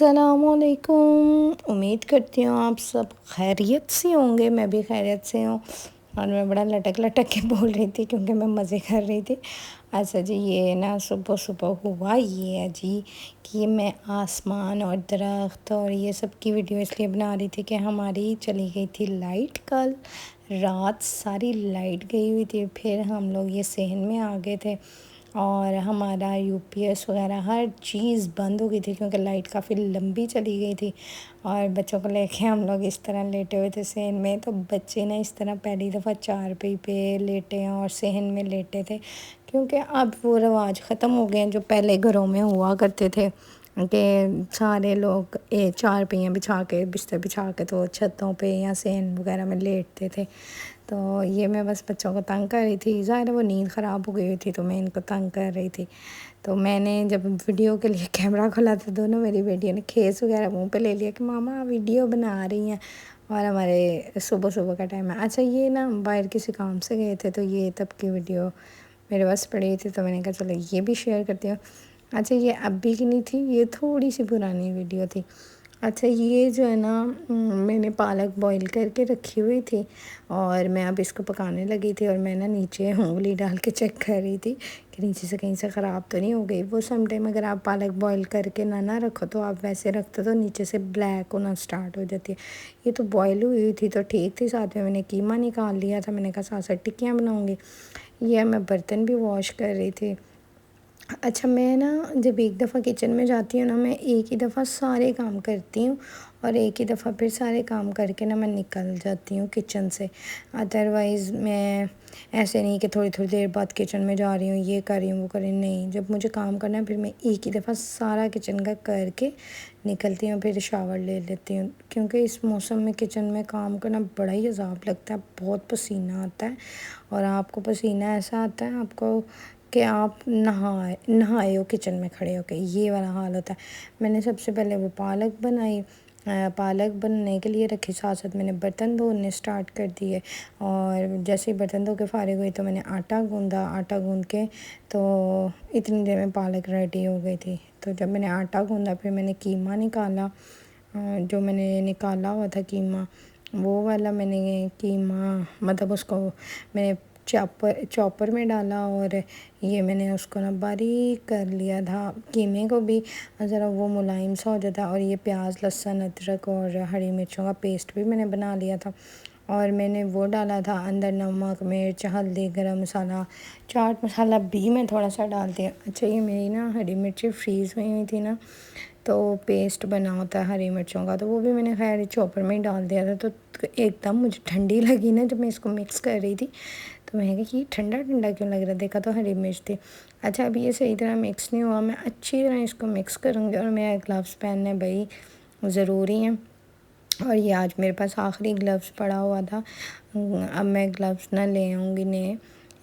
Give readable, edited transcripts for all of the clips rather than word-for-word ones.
अस्सलाम वालेकुम। उम्मीद करती हूँ आप सब खैरियत से होंगे। मैं भी खैरियत से हूँ। और मैं बड़ा लटक लटक के बोल रही थी क्योंकि मैं मज़े कर रही थी। अच्छा जी, ये ना सुबह सुबह हुआ ये है जी कि मैं आसमान और दरख्त और ये सब की वीडियो इसलिए बना रही थी कि हमारी चली गई थी लाइट। कल रात सारी लाइट गई हुई थी। फिर हम लोग ये सहन में आ गए थे और हमारा यूपीएस वगैरह हर चीज़ बंद हो गई थी क्योंकि लाइट काफ़ी लंबी चली गई थी। और बच्चों को लेके हम लोग इस तरह लेटे हुए थे सहन में। तो बच्चे ना इस तरह पहली दफ़ा चारपाई पे लेटे हैं और सहन में लेटे थे क्योंकि अब वो रिवाज ख़त्म हो गए हैं जो पहले घरों में हुआ करते थे कि सारे लोग चारपाइयाँ बिछा के बिस्तर बिछा के तो छतों पे या सहन वगैरह में लेटते थे। तो ये मैं बस बच्चों को तंग कर रही थी। ज़ाहिर है वो नींद ख़राब हो गई हुई थी तो मैं इनको तंग कर रही थी। तो मैंने जब वीडियो के लिए कैमरा खोला तो दोनों मेरी बेटियों ने खेस वगैरह मुंह पे ले लिया कि मामा वीडियो बना रही हैं और हमारे सुबह सुबह का टाइम है। अच्छा, ये ना बाहर किसी काम से गए थे तो ये तब की वीडियो मेरे पास पड़ी थी तो मैंने कहा चलो ये भी शेयर करती हूँ। अच्छा, ये अभी की नहीं थी, ये थोड़ी सी पुरानी वीडियो थी। अच्छा, ये जो है ना मैंने पालक बॉईल करके रखी हुई थी और मैं अब इसको पकाने लगी थी और मैं ना नीचे उंगली डाल के चेक कर रही थी कि नीचे से कहीं से ख़राब तो नहीं हो गई। वो सम टाइम अगर आप पालक बॉईल करके ना रखो तो आप वैसे रखते तो नीचे से ब्लैक होना स्टार्ट हो जाती है। ये तो बॉईल हुई थी तो ठीक थी। साथ में मैंने कीमा निकाल लिया था। मैंने कहा साथ साथ टिक्कियाँ बनाऊँगी। ये मैं बर्तन भी वॉश कर रही थी। अच्छा, मैं ना जब एक दफ़ा किचन में जाती हूँ ना मैं एक ही दफ़ा सारे काम करती हूँ और एक ही दफ़ा फिर सारे काम करके ना मैं निकल जाती हूँ किचन से। अदरवाइज़ मैं ऐसे नहीं कि थोड़ी थोड़ी देर बाद किचन में जा रही हूँ, ये कर रही हूँ, वो कर रही हूँ, नहीं। जब मुझे काम करना है फिर मैं एक ही दफ़ा सारा किचन का करके निकलती हूँ, फिर शावर ले लेती हूँ क्योंकि इस मौसम में किचन में काम करना बड़ा ही अज़ाब लगता है। बहुत पसीना आता है और आपको पसीना ऐसा आता है आपको कि आप नहाए हो किचन में खड़े होके, ये वाला हाल होता है। मैंने सबसे पहले वो पालक बनाई। पालक बनने के लिए रखी, साथ साथ मैंने बर्तन धोने स्टार्ट कर दिए और जैसे ही बर्तन धो के फारिग हुई तो मैंने आटा गूँधा। आटा गूँध के तो इतनी देर में पालक रेडी हो गई थी। तो जब मैंने आटा गूँधा फिर मैंने कीमा निकाला। जो मैंने निकाला हुआ था कीमा, वो वाला मैंने कीमा मतलब उसको मैंने चॉपर में डाला और ये मैंने उसको ना बारीक कर लिया था कीमे को भी, ज़रा वो मुलायम सा हो जाता। और ये प्याज लहसुन अदरक और हरी मिर्चों का पेस्ट भी मैंने बना लिया था और मैंने वो डाला था अंदर, नमक मिर्च हल्दी गरम मसाला चाट मसाला भी मैं थोड़ा सा डाल दिया। अच्छा, ये मेरी ना हरी मिर्ची फ्रीज़ हुई थी ना तो पेस्ट बना होता है हरी मिर्चों का, तो वो भी मैंने खैर चॉपर में ही डाल दिया था। तो एकदम मुझे ठंडी लगी ना जब मैं इसको मिक्स कर रही थी तो मैंने कहा कि ठंडा ठंडा क्यों लग रहा है, देखा तो हरी मिर्च थी। अच्छा, अब ये सही तरह मिक्स नहीं हुआ, मैं अच्छी तरह इसको मिक्स करूँगी और मेरा ग्लव्स पहनने भाई ज़रूरी है। और ये आज मेरे पास आखिरी ग्लव्स पड़ा हुआ था। अब मैं ग्लव्स ना ले आऊँगी नए,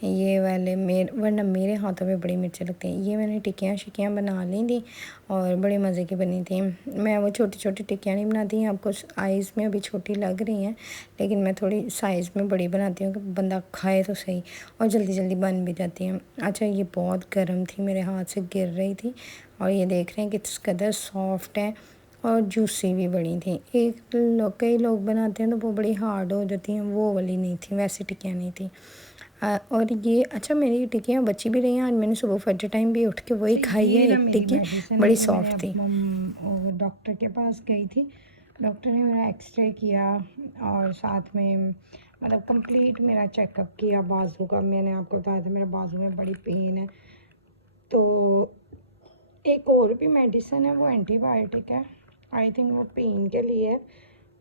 ये वाले वरना मेरे हाथों में बड़ी मिर्चें लगती हैं। ये मैंने टिक्कियाँ शिक्कियाँ बना ली थी और बड़े मज़े की बनी थी। मैं वो छोटी छोटी टिक्कियाँ नहीं बनाती, आपको आइज़ में अभी छोटी लग रही हैं लेकिन मैं थोड़ी साइज़ में बड़ी बनाती हूँ कि बंदा खाए तो सही, और जल्दी जल्दी बन भी जाती हैं। अच्छा, ये बहुत गर्म थी, मेरे हाथ से गिर रही थी और ये देख रहे हैं किस कदर सॉफ्ट है और जूसी भी बड़ी थी। कई लोग बनाते हैं तो वो बड़ी हार्ड हो जाती हैं, वो वाली नहीं थी, वैसी टिक्कियाँ नहीं थी। और ये अच्छा, मेरी टिक्कियाँ बची भी रही हैं। आज मैंने सुबह फजर टाइम भी उठ के वही खाई है, एक टिक्की बड़ी सॉफ्ट थी। डॉक्टर के पास गई थी, डॉक्टर ने मेरा एक्सरे किया और साथ में मतलब कंप्लीट मेरा चेकअप किया बाजू का। मैंने आपको बताया था मेरे बाजू में बड़ी पेन है। तो एक और भी मेडिसिन है, वो एंटीबायोटिक है, आई थिंक वो पेन के लिए है।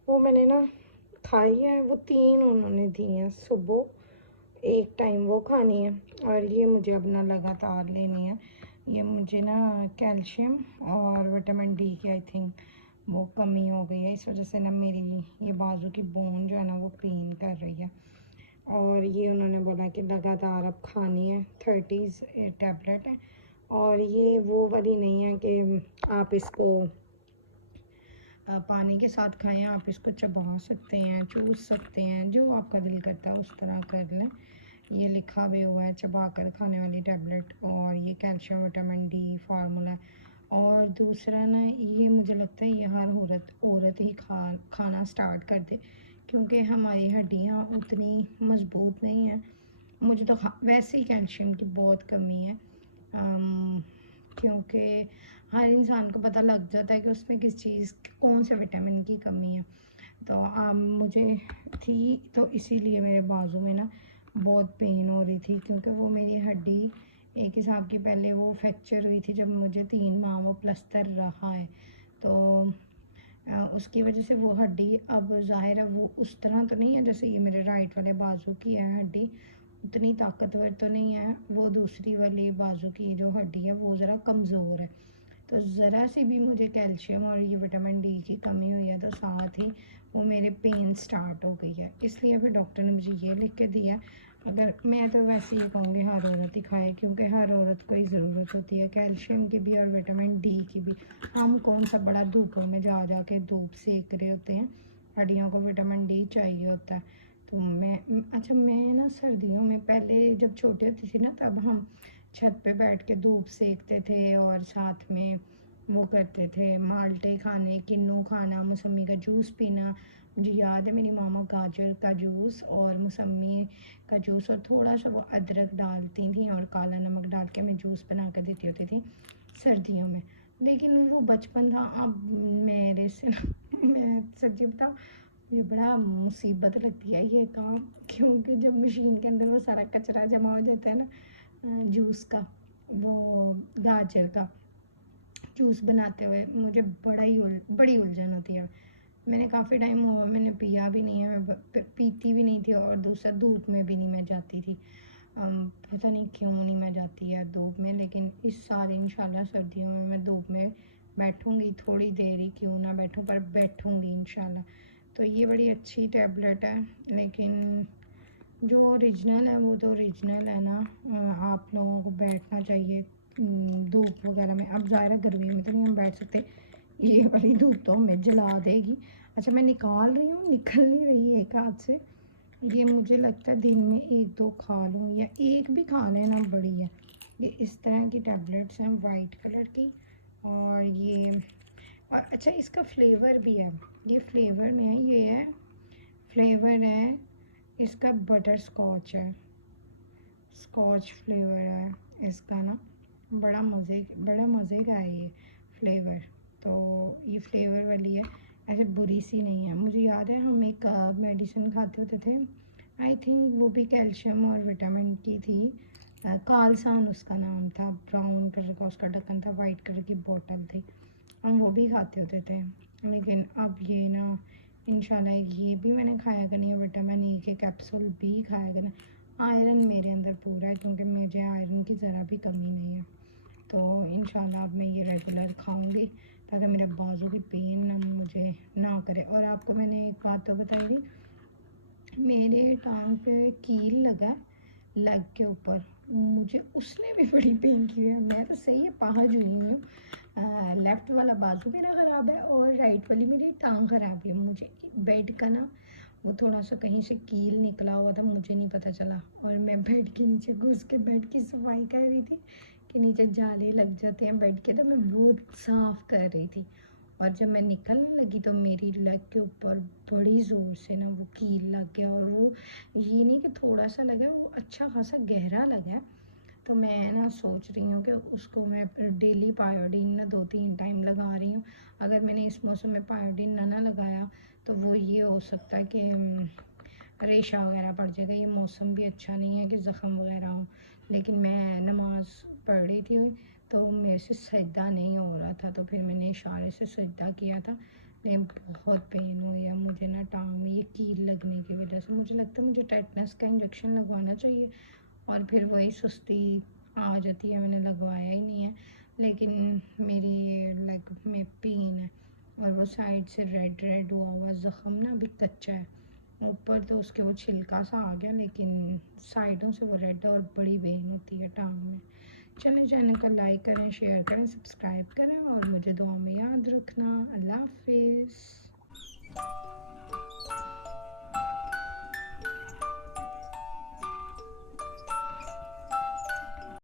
वो मैंने ना खाई है, वो 3 उन्होंने दी हैं, सुबह एक टाइम वो खानी है और ये मुझे अपना लगातार लेनी है। ये मुझे ना कैल्शियम और विटामिन डी की आई थिंक वो कमी हो गई है, इस वजह से ना मेरी ये बाजू की बोन जो है ना वो पेन कर रही है। और ये उन्होंने बोला कि लगातार अब खानी है, 30 टैबलेट है। और ये वो वाली नहीं है कि आप इसको पानी के साथ खाएं, आप इसको चबा सकते हैं, चूस सकते हैं, जो आपका दिल करता है उस तरह कर लें। ये लिखा भी हुआ है चबा कर खाने वाली टैबलेट और ये कैल्शियम विटामिन डी फार्मूला। اور دوسرا نا یہ مجھے لگتا ہے یہ ہر عورت ہی کھانا سٹارٹ کر دے، کیونکہ ہماری ہڈیاں اتنی مضبوط نہیں ہیں. مجھے تو ویسے ہی کیلشیم کی بہت کمی ہے، کیونکہ ہر انسان کو پتہ لگ جاتا ہے کہ اس میں کس چیز کون سے وٹامن کی کمی ہے. تو مجھے تھی، تو اسی لیے میرے بازو میں نا بہت پین ہو رہی تھی، کیونکہ وہ میری ہڈی ایک حساب کی پہلے وہ فریکچر ہوئی تھی جب مجھے 3 ماہ وہ پلستر رہا ہے. تو اس کی وجہ سے وہ ہڈی اب ظاہر ہے وہ اس طرح تو نہیں ہے جیسے یہ میرے رائٹ والے بازو کی ہے ہڈی، اتنی طاقتور تو نہیں ہے. وہ دوسری والی بازو کی جو ہڈی ہے وہ ذرا کمزور ہے. تو ذرا سی بھی مجھے کیلشیم اور یہ وٹامن ڈی کی کمی ہوئی ہے تو ساتھ ہی وہ میرے پین سٹارٹ ہو گئی ہے. اس لیے پھر ڈاکٹر نے مجھے یہ لکھ کے دیا. اگر میں تو ویسے ہی کہوں گی ہر عورت ہی کھائے، کیونکہ ہر عورت کو ہی ضرورت ہوتی ہے کیلشیم کی بھی اور وٹامن ڈی کی بھی. ہم کون سا بڑا دھوپوں میں جا جا کے دھوپ سیک رہے ہوتے ہیں، ہڈیوں کو وٹامن ڈی چاہیے ہوتا ہے. تو میں نا سردیوں میں پہلے جب چھوٹی ہوتی تھی نا تب ہم چھت پہ بیٹھ کے دھوپ سیکتے تھے اور ساتھ میں وہ کرتے تھے مالٹے کھانے، کنو کھانا، موسمی کا جوس پینا. مجھے یاد ہے میری ماما گاجر کا جوس اور موسمی کا جوس اور تھوڑا سا وہ ادرک ڈالتی تھیں اور کالا نمک ڈال کے ہمیں جوس بنا کے دیتی ہوتی تھی سردیوں میں. لیکن وہ بچپن تھا. اب میرے سے میں سچی بتاؤں یہ بڑا مصیبت لگتی ہے یہ کام، کیونکہ جب مشین کے اندر وہ سارا کچرا جمع ہو جاتا ہے نا جوس کا، وہ گاجر کا جوس بناتے ہوئے مجھے بڑی الجھن ہوتی ہے. میں نے کافی ٹائم ہوا میں نے پیا بھی نہیں ہے، میں پیتی بھی نہیں تھی، اور دوسرا دھوپ میں بھی نہیں میں جاتی تھی. پتہ نہیں کیوں نہیں میں جاتی ہے دھوپ میں، لیکن اس سال انشاءاللہ سردیوں میں دھوپ میں بیٹھوں گی، تھوڑی دیر ہی کیوں نہ بیٹھوں پر بیٹھوں گی انشاءاللہ. تو یہ بڑی اچھی ٹیبلٹ ہے، لیکن جو اوریجنل ہے وہ تو اوریجنل ہے نا. آپ لوگوں کو بیٹھنا چاہیے دھوپ وغیرہ میں. اب ظاہر ہے گرمی میں تو نہیں ہم بیٹھ سکتے، یہ والی دھوپ تو ہمیں جلا دے گی. اچھا میں نکال رہی ہوں، نکل نہیں رہی ایک ہاتھ سے. یہ مجھے لگتا ہے دن میں 1-2 کھا لوں یا ایک بھی کھا لینا بڑی ہے. یہ اس طرح کی ٹیبلٹس ہیں وائٹ کلر کی، اور یہ اچھا اس کا فلیور بھی ہے. یہ فلیور میں ہے، یہ ہے فلیور ہے اس کا بٹر اسکاچ ہے، اسکاچ فلیور ہے اس کا نا. بڑا مزے کا ہے یہ فلیور. تو یہ فلیور والی ہے، ایسے بری سی نہیں ہے. مجھے یاد ہے ہم ایک میڈیسن کھاتے ہوتے تھے، آئی تھنک وہ بھی کیلشیم اور وٹامن کی تھی، کالسان اس کا نام تھا، براؤن کلر کا اس کا ڈھکن تھا، وائٹ کلر کی بوٹل تھی، ہم وہ بھی کھاتے ہوتے تھے. لیکن اب یہ نا انشاءاللہ یہ بھی میں نے کھایا کرنی ہے، وٹامن ای کے کیپسول بھی کھایا کرنا. آئرن میرے اندر پورا ہے، کیونکہ مجھے آئرن کی ذرا بھی کمی نہیں ہے. تو انشاءاللہ اب میں یہ ریگولر کھاؤں گی تاکہ میرے بازو کی پین نہ مجھے نہ کرے. اور آپ کو میں نے ایک بات تو بتائی تھی، میرے ٹانگ پہ کیل لگا ہے لیگ کے اوپر، مجھے اس نے بھی بڑی پین کی ہے. میں تو صحیح ہے پاہج ہوئی ہوں، لیفٹ والا بازو میرا خراب ہے اور رائٹ والی میری ٹانگ خراب ہے. مجھے بیڈ کا نا وہ تھوڑا سا کہیں سے کیل نکلا ہوا تھا، مجھے نہیں پتہ چلا، اور میں بیڈ کے نیچے گھس کے بیڈ کی صفائی کر رہی تھی کہ نیچے جالے لگ جاتے ہیں بیڈ کے، تو میں بہت صاف کر رہی تھی. اور جب میں نکلنے لگی تو میری لیگ کے اوپر بڑی زور سے نا وہ کیل لگ گیا، اور وہ یہ نہیں کہ تھوڑا سا لگا، وہ اچھا خاصا گہرا لگا. تو میں نا سوچ رہی ہوں کہ اس کو میں ڈیلی پائیوڈین 2-3 ٹائم لگا رہی ہوں. اگر میں نے اس موسم میں پائیوڈین نہ لگایا تو وہ یہ ہو سکتا ہے کہ ریشہ وغیرہ پڑ جائے گا. یہ موسم بھی اچھا نہیں ہے کہ زخم وغیرہ ہوں. لیکن میں نماز پڑھ رہی تھی تو میرے سے سجدہ نہیں ہو رہا تھا، تو پھر میں نے اشارے سے سجدہ کیا تھا. لیکن بہت پین ہوئی ہے مجھے نا ٹانگ میں یہ کیل لگنے کی وجہ سے. مجھے لگتا ہے مجھے ٹیٹنس کا انجیکشن لگوانا چاہیے، اور پھر وہی سستی آ جاتی ہے، میں نے لگوایا ہی نہیں ہے. لیکن میری لیگ میں پین ہے، اور وہ سائڈ سے ریڈ ہوا زخم نا ابھی کچا ہے. اوپر تو اس کے وہ چھلکا سا آ گیا، لیکن سائڈوں سے وہ ریڈ اور بڑی وین ہوتی ہے ٹانگ میں. چینل کو لائک کریں، شیئر کریں، سبسکرائب کریں، اور مجھے دعا میں یاد رکھنا. اللہ حافظ.